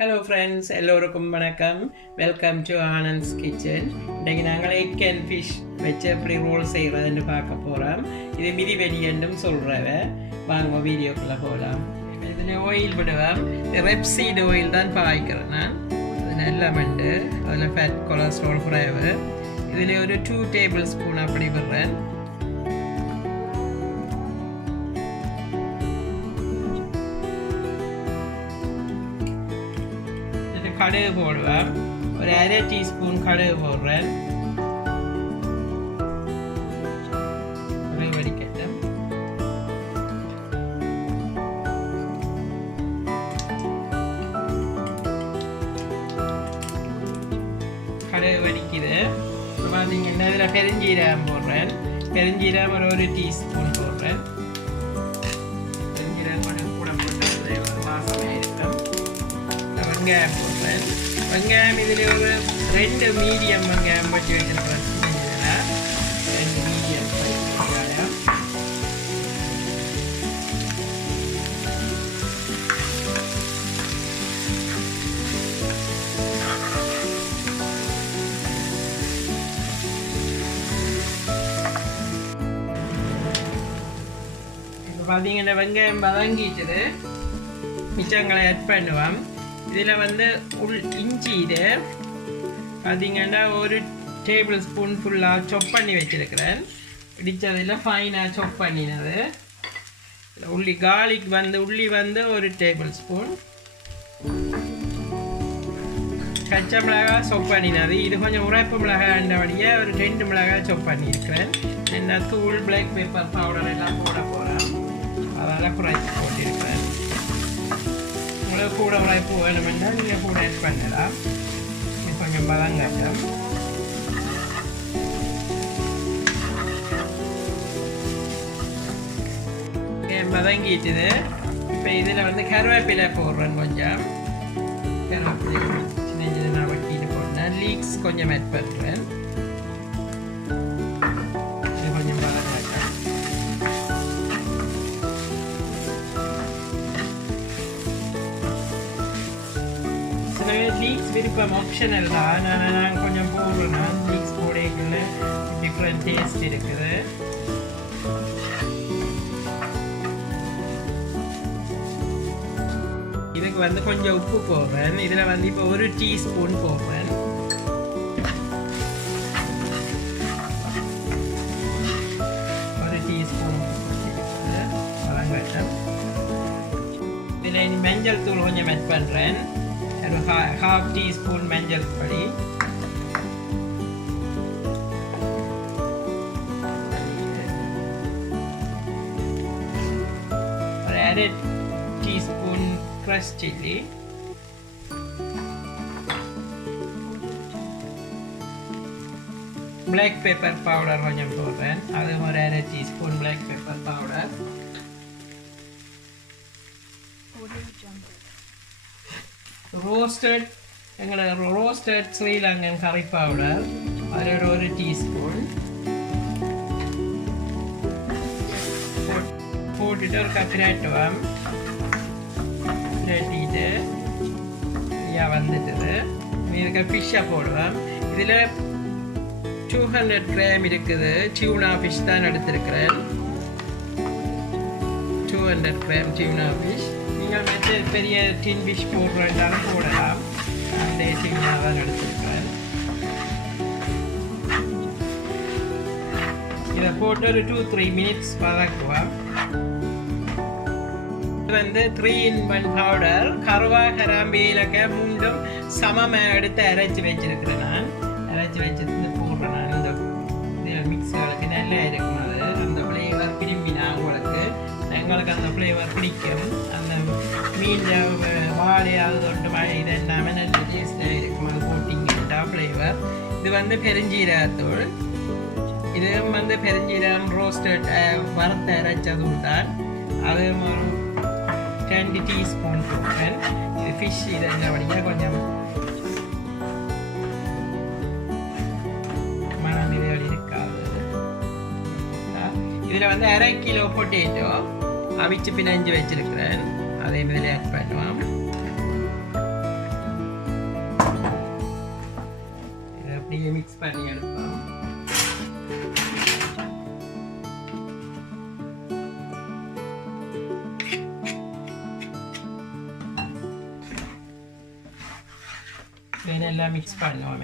Hello friends, எல்லோருக்கும் வணக்கம். Welcome to Anand's kitchen. இன்றைக்கு நாங்கள் எக் அண்ட் ஃபிஷ் வச்சு எப்படி ரோல் செய்கிறதுன்னு பார்க்க போகிறோம். இது மிதிவெடி என்றும் சொல்கிறவ. வாங்க வீடியோக்குள்ளே போகலாம். இதில் ஆயில் விடுவேன். ரெப்சீட் ஆயில் தான் பாய்க்கிறேன் நான். அது நல்லா மண்டு. அதில் ஃபேட் கொலஸ்ட்ரால் குறைவு. இதில் ஒரு 2 டேபிள் ஸ்பூன் அப்படி விடுறேன். கடுகு போடுவேன். ஒரு 1/2 டீஸ்பூன் கடுகு போடுறேன். கடுகு வடிக்கட்டும். கடுகு வடிக்குது. பார்த்தீங்கன்னா இதில் பெருஞ்சீரகம் போடுறேன். பெருஞ்சீரகம் ஒரு டீஸ்பூன் போடுறேன். பெருஞ்சீரகம் கொஞ்சம் கூட போட்டு ஒரு வாசமாக இருக்கும். வெங்காயம் போடுறேன். வெங்காயம் இதில் ஒரு 2 மீடியம் வெங்காயம் வச்சு வச்சுருக்கிறேன். 2 மீடியம் வெங்காயம். இப்போ பார்த்தீங்கன்னா வெங்காயம் வதங்கிட்டுது. மிச்சங்களை ஆட் பண்ணுவோம். இதில் இஞ்சி இது பார்த்தீங்கன்னா ஒரு டேபிள் ஸ்பூன் ஃபுல்லாக சாப் பண்ணி வச்சுருக்கிறேன். இடித்ததில் ஃபைனாக சாப் பண்ணினது. கார்லிக் உள்ளி ஒரு டேபிள் ஸ்பூன். பச்சை மிளகாய் சாப் பண்ணினது. இது கொஞ்சம் உரைப்பு மிளகாய்ன்றபடியே ஒரு 2 மிளகாய் சாப் பண்ணியிருக்கிறேன். என்ன தூள் பிளாக் பெப்பர் பவுடர் எல்லாம் போட போகிறேன். அதெல்லாம் குறைச்சி போட்டிருக்கிறேன். உங்களுக்கு கூட உழைப்பு வேணுமென்னா நீங்கள் கூட ஆட் பண்ணலாம். கொஞ்சம் வதங்கட்டும். வதங்கிட்டுது. இப்போ இதில் கருவேப்பிலை போடுறேன். கொஞ்சம் கருவேப்பிலை சின்ன சின்ன வட்டிட்டு போடுறேன். லீக்ஸ் கொஞ்சம் ஆட் பண்ணுறேன். கொஞ்சம் வதங்கட்டும். லீக்ஸ் விருப்பம் ஆப்ஷனல் தான். நான் கொஞ்சம் போடுறேன். லீக்ஸ் போடைக்குள்ள டிஃப்ரெண்ட் டேஸ்ட் இருக்குது. இதுக்கு கொஞ்சம் உப்பு போடுறேன். இதில் இப்போ 1 டீஸ்பூன் போடுறேன். ஒரு டீஸ்பூன் வதங்கட்டும். இதில் மஞ்சள் தூள் கொஞ்சம் ஆட் பண்ணுறேன். ஒரு 1/2 டீஸ்பூன் மஞ்சள் பொடி. ஒரு 1/2 teaspoon crush chilli. Black pepper powder கொஞ்சம் போடுறேன். அது ஒரு 1/2 teaspoon black pepper powder. Roasted Sri Lankan curry powder அதில் ஒரு டீஸ்பூன் போட்டுட்டு ஒரு கப்பிராட்டுவோம். பிரட்டிட்டு வந்துட்டுது. இதுக்கு ஃபிஷ்ஷை போடுவோம். இதில் 200 கிராம் இருக்குது. டியூனா ஃபிஷ் தான் எடுத்திருக்கிறேன். 200 கிராம் டியூனா ஃபிஷ். நீங்கள் மற்ற பெரிய டின் ஃபிஷ் போடுறதாலும் போடலாம். அந்த டியூனா தான் எடுத்துருக்கிறேன். இதை போட்டு ஒரு 2-3 மினிட்ஸ் வதக்குவோம். இது 3-in-1 பவுடர். கருவா கராம்பு ஏலக்காய் மூண்டும் சமமாக எடுத்து அரைச்சி வச்சிருக்கிறேன். நான் அரைச்சி வச்சு போடுறேன். நான் இந்த மிக்ஸுகளுக்கு நல்லா இருக்கும். அது அந்த ஃப்ளேவர் விரும்பினா எங்களுக்கு அந்த ஃப்ளேவர் பிடிக்கும். அந்த மீன் வாழையாவது தொட்டு வாழை இது எல்லாமே நல்ல டேஸ்ட்டாக இருக்கும். அது போட்டிங்கன்னா ஃப்ளேவர். இது பெருஞ்சீரகத்தூள். இது பெருஞ்சீரகம் ரோஸ்டட் வறுத்த அரைச்ச தூள் தான். அது ஒரு 2 டீஸ்பூன் போட்டேன். இது ஃபிஷ் இது என்ன கொஞ்சம் மனம் இது இருக்காது. இதில் 1/2 கிலோ பொட்டேட்டோ அவிச்சு பிணைஞ்சு வச்சிருக்கிறேன். அதே மாதிரி ஆட் பண்ணுவோம். அப்படியே மிக்ஸ் பண்ணி எடுப்போம். இதெல்லாம் மிக்ஸ் பண்ணுவோம்.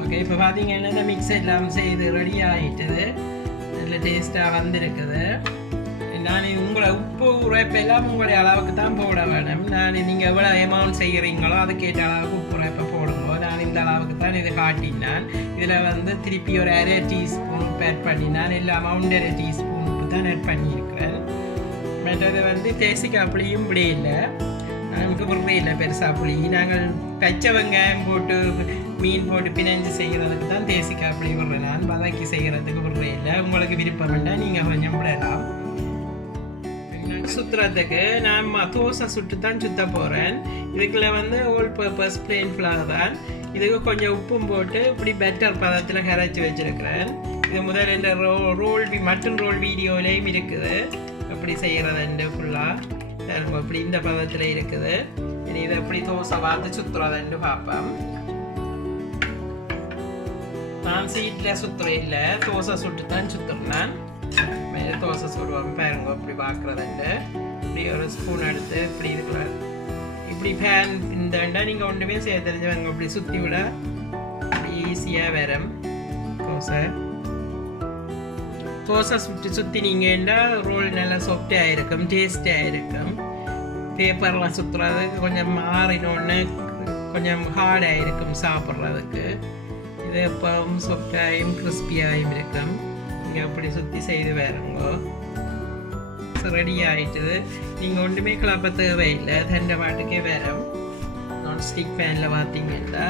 ஓகே, இப்போ பார்த்தீங்கன்னா இந்த மிக்ஸ் எல்லாம் செய்து ரெடி ஆகிட்டுது. நல்ல டேஸ்ட்டாக வந்திருக்குது. நான் உங்களை உப்பு உரைப்பு எல்லாம் உங்களுடைய அளவுக்கு தான் போட வேணும். நீங்கள் எவ்வளோ அமௌண்ட் செய்கிறீங்களோ அதுக்கேற்ற அளவுக்கு உப்பு உரைப்பை போடும்போது நான் இந்த அளவுக்கு தான் இதை காட்டினான். இதில் திருப்பி ஒரு 1/2 டீஸ்பூன் உப்பு ஆட் பண்ணினான். இல்லை அமௌண்ட் 1/2 டீஸ்பூன் உப்பு தான் ஆட் பண்ணியிருக்கிறேன். மற்றது தேசிக்காய் புளியும் இப்படி இல்லை, நமக்கு விரும்பவே இல்லை பெருசாக புளி. நாங்கள் பச்சை வெங்காயம் போட்டு மீன் போட்டு பிணைஞ்சு செய்கிறதுக்கு தான் தேசிக்காய் புளி விடுறேன். வதக்கி செய்கிறதுக்கு விரும்பவே இல்லை. உங்களுக்கு விருப்பம் வேண்டாம் நீங்கள் கொஞ்சம் விடலாம். சுற்றுறதுக்கு நான் தோசை சுட்டு தான் சுற்ற போகிறேன். இதுக்குள்ள ஆல் பர்பஸ் பிளெயின் ஃப்ளவர் தான். இதுக்கு கொஞ்சம் உப்பும் போட்டு இப்படி பெட்டர் பதத்தில் கரைச்சி வச்சுருக்கிறேன். இது முதல் இந்த மட்டன் ரோல் வீடியோலேயும் இருக்குது எப்படி செய்கிறதுண்டு ஃபுல்லாக இப்படி இந்த பதத்தில் இருக்குது. இனி இதை எப்படி தோசை பார்த்து சுற்றுறதுண்டு பார்ப்போம். நான் சீட்டில் சுற்றுறேன் இல்லை, தோசை சுட்டு தான் சுற்றுறேன். தோசை சுடுவோம் பாருங்க இப்படி பார்க்குறதுண்டு. இப்படி ஒரு ஸ்பூன் எடுத்து இப்படி இதுக்குள்ள இப்படி ஃபேன் இந்தண்டா நீங்கள் ஒன்றுமே செய்ய தெரிஞ்சவங்க இப்படி சுற்றி விட ஈஸியாக வரும் தோசை சுற்றினீங்கன்னா ரோல் நல்லா சாஃப்டாக இருக்கும், டேஸ்டாக இருக்கும். பேப்பர்லாம் சுற்றுறதுக்கு கொஞ்சம் மாறினோன்னு கொஞ்சம் ஹார்டாக இருக்கும் சாப்பிட்றதுக்கு. இது எப்பவும் சாஃப்டாகவும் கிறிஸ்பியாகவும் இருக்கும். நீங்கள் அப்படி சுற்றி செய்து வேறுங்கோ. ரெடி ஆகிட்டுது. நீங்கள் ஒன்றுமே கிளப்ப தேவையில்லை, தண்டை பாட்டுக்கே வரும். நான்ஸ்டிக் பேனில் பார்த்தீங்கன்னா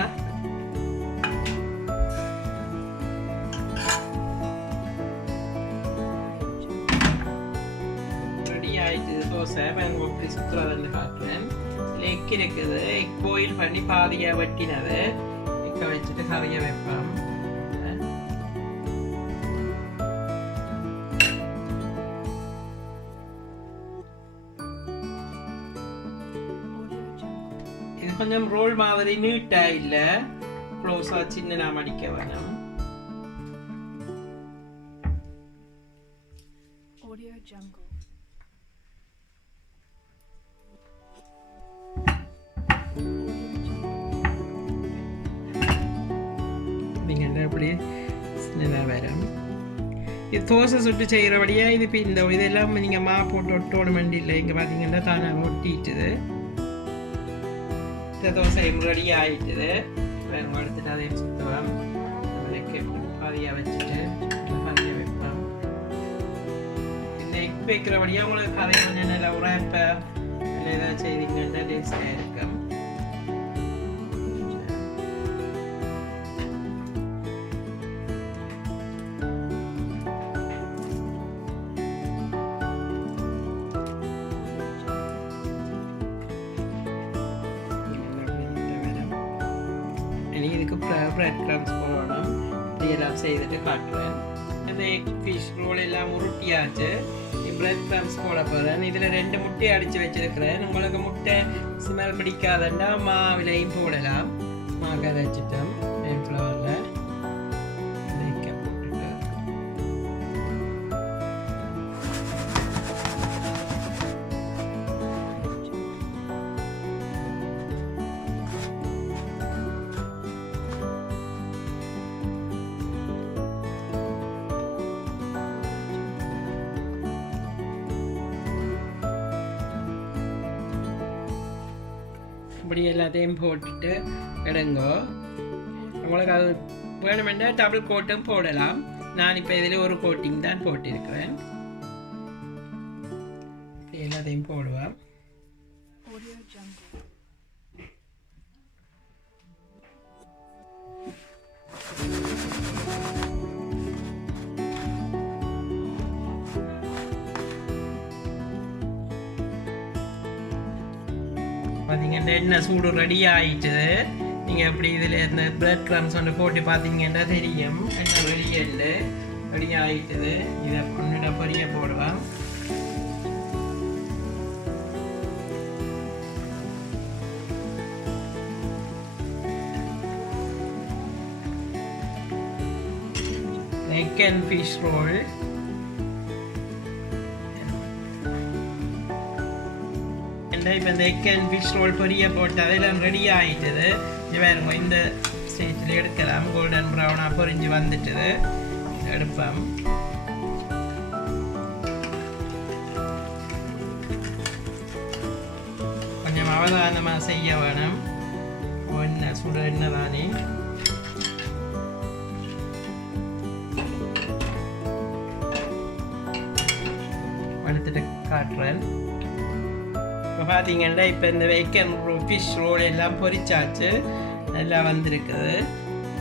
தோசை அப்படி சுற்றுறதுன்னு பார்க்குறேன். எக் இருக்குது, எக் பாயில் பண்ணி பாதியாக வெட்டினது. எக்கை வச்சுட்டு கறியை வைப்போம். இது கொஞ்சம் ரோல் மாதிரி நீட்டாக இல்லை, க்ளோஸாக சின்ன நாம் அடிக்க வேணும். அப்படி நல்லா வரும். இது தோசை சுட்டு செய்கிறபடியாக இது இப்போ இந்த இதெல்லாம் நீங்கள் மா போட்டு ஒட்டோட மண்டி இல்லை. இங்கே பார்த்தீங்கன்னா தானே ஒட்டிட்டுது. இந்த தோசை ரெடி ஆகிட்டுது. வேறு எடுத்துட்டு அதையும் சுற்றுவோம். பாதியாக வச்சுட்டு பாதியாக வைப்போம். இந்த எக் வைக்கிறபடியாக உங்களுக்கு கதை கொஞ்சம் நல்லா உரைப்ப இல்லை ஏதாவது செய்திங்கன்னா டேஸ்டாக இருக்கும். இதுக்கு பிரெட் கிரம்ஸ் போடணும். இப்படியெல்லாம் செய்துட்டு காட்டுறேன். இந்த எக் ஃபிஷ் ரோல் எல்லாம் உருட்டியாச்சு. பிரெட் கிரம்ஸ் போட போகிறேன். இதில் 2 முட்டையை அடித்து வச்சிருக்கிறேன். உங்களுக்கு முட்டை ஸ்மெல் பிடிக்காதண்டா மாவிலையும் போடலாம். மாவை வச்சுட்டோம் ஃப்ளவரில் போட்டுட்டு இப்படி எல்லாத்தையும் போட்டுட்டு எடுங்கோ. உங்களுக்கு அது வேணுமெண்டா டபுள் கோட்டும் போடலாம். நான் இப்போ இதில் ஒரு கோட்டிங் தான் போட்டிருக்கிறேன். எல்லாத்தையும் போடுவேன். பார்த்தீங்கன்னா எண்ணெய் சூடு ரெடி ஆகிட்டுது. நீங்கள் எப்படி இதில் இந்த பிரெட் கிரம்ஸ் ஒன்று போட்டு பார்த்தீங்கன்னா தெரியும் எண்ணெய் ரெடி ஆகிட்டுது. இதை பொண்ணிட பொரிய போடுவேன். egg and fish roll. இப்போ இந்த எக் அண்ட் ஃபிஷ் ரோல் பொரிய போட்டு அதெல்லாம் ரெடி ஆகிட்டுது. இது வேறுங்க இந்த ஸ்டேஜில் எடுக்கலாம். கோல்டன் ப்ரௌனாக பொரிஞ்சு வந்துட்டுது. எடுப்போம். கொஞ்சம் அவதானமாக செய்ய வேணும். எண்ணெய் சுட எண்ணெய் தானே. எடுத்துட்டு காட்டுறேன். இப்போ பார்த்தீங்கன்னா இப்போ இந்த வெக்கன் ஃபிஷ் ரோல் எல்லாம் பொரிச்சாச்சு. நல்லா வந்திருக்குது.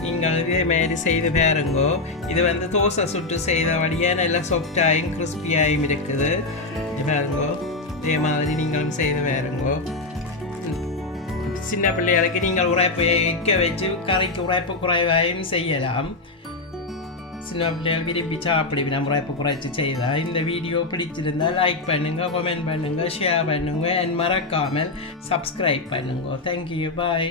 நீங்கள் இதே மாதிரி செய்து பாருங்கோ. இது வந்து தோசை சுட்டு செய்த வழியாக நல்லா சாஃப்டாயும் கிறிஸ்பியாயும் இருக்குது. பாருங்கோ, இதே மாதிரி நீங்களும் செய்து பாருங்கோ. சின்ன பிள்ளைகளுக்கு நீங்கள் உரைப்பு வைக்க வச்சு கறிக்கு உரைப்பு குறைவாயும் செய்யலாம். சின்ன பிள்ளைகள் விரும்பி சாப்பிடுவி நம்ம உரைப்பு குறைச்சி செய்தால். இந்த வீடியோ பிடிச்சிருந்தால் லைக் பண்ணுங்கள், கமெண்ட் பண்ணுங்கள், ஷேர் பண்ணுங்கள், அண்ட் மறக்காமல் சப்ஸ்கிரைப் பண்ணுங்க. தேங்க்யூ, பாய்.